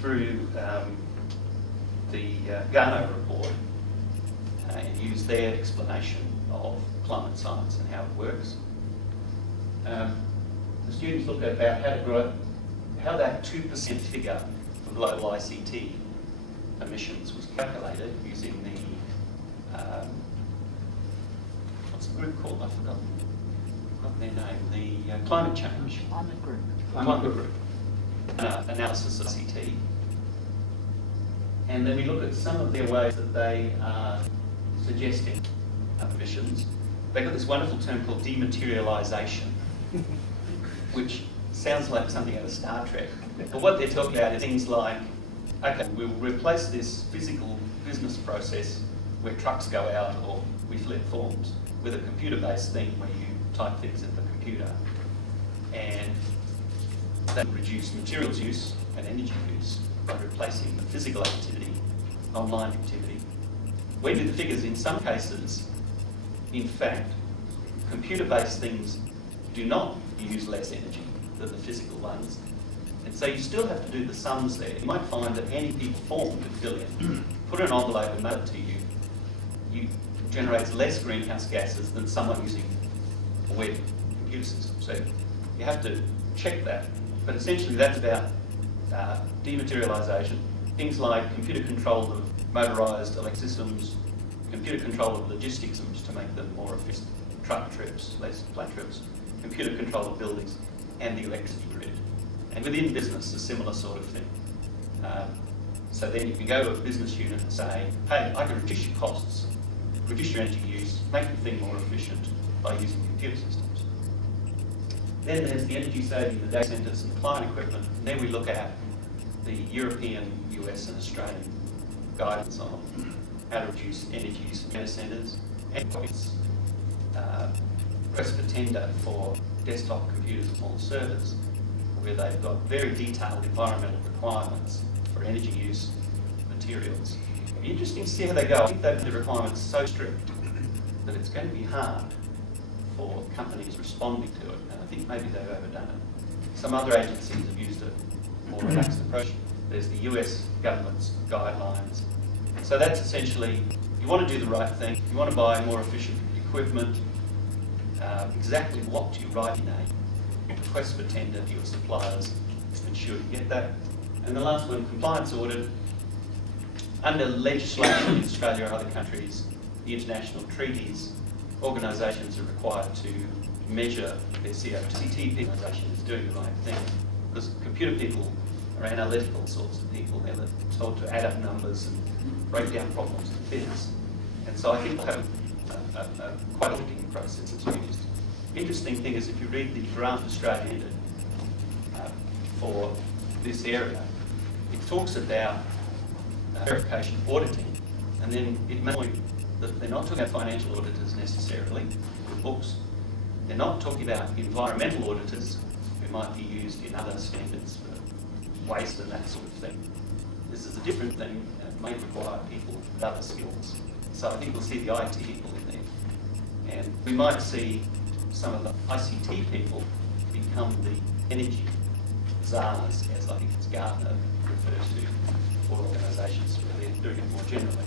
through the Garneau report and use their explanation of climate science and how it works. The students looked at about how to grow, how that 2% figure for global ICT emissions was calculated using the, what's the group called? I've forgotten their name. The climate change. Climate group. Climate group. Analysis of ICT. And then we look at some of their ways that they are suggesting emissions. They've got this wonderful term called dematerialisation, which sounds like something out of Star Trek. But what they're talking about is things like, okay, we'll replace this physical business process where trucks go out or we flip forms with a computer-based thing where you type things in the computer. And that will reduce materials use and energy use by replacing the physical activity, online activity. We do the figures in some cases, in fact, computer-based things do not use less energy than the physical ones. And so you still have to do the sums there. You might find that any people form to fill in, put an envelope and mail it to you, generates less greenhouse gases than someone using a web computer system. So you have to check that. But essentially that's about dematerialisation. Things like computer control of motorised electric systems, computer control of logistics systems to make them more efficient, truck trips, less plane trips, computer control of buildings, and the electricity grid. And within business, a similar sort of thing. So then you can go to a business unit and say, hey, I can reduce your costs, reduce your energy use, make the thing more efficient by using computer systems. Then there's the energy saving, the data centres and client equipment. And then we look at the European, US and Australian guidance on how to reduce energy use in data centres. And it's request for tender for desktop computers and small servers, where they've got very detailed environmental requirements for energy use, materials. It'll be interesting to see how they go. I think that the requirements are so strict that it's going to be hard for companies responding to it. And I think maybe they've overdone it. Some other agencies have used a more relaxed approach. There's the US government's guidelines. So that's essentially, you want to do the right thing, you want to buy more efficient equipment, exactly what you write in a request for tender to your suppliers to ensure you get that. And the last one, compliance audit. Under legislation in Australia or other countries, the international treaties, organisations are required to measure their CO2. CT organisation is doing the right thing, because computer people are analytical sorts of people. They're told to add up numbers and break down problems in bits. And so I think we'll have a quite auditing process that's used. Interesting thing is, if you read the draft Australian for this area, it talks about verification auditing, and then it may point that they're not talking about financial auditors necessarily with books. They're not talking about environmental auditors who might be used in other standards for waste and that sort of thing. This is a different thing, and it may require people with other skills. So I think we'll see the IT people in there. And we might see some of the ICT people become the energy czars, as I think it's Gartner refers to, for organisations where they're doing it more generally.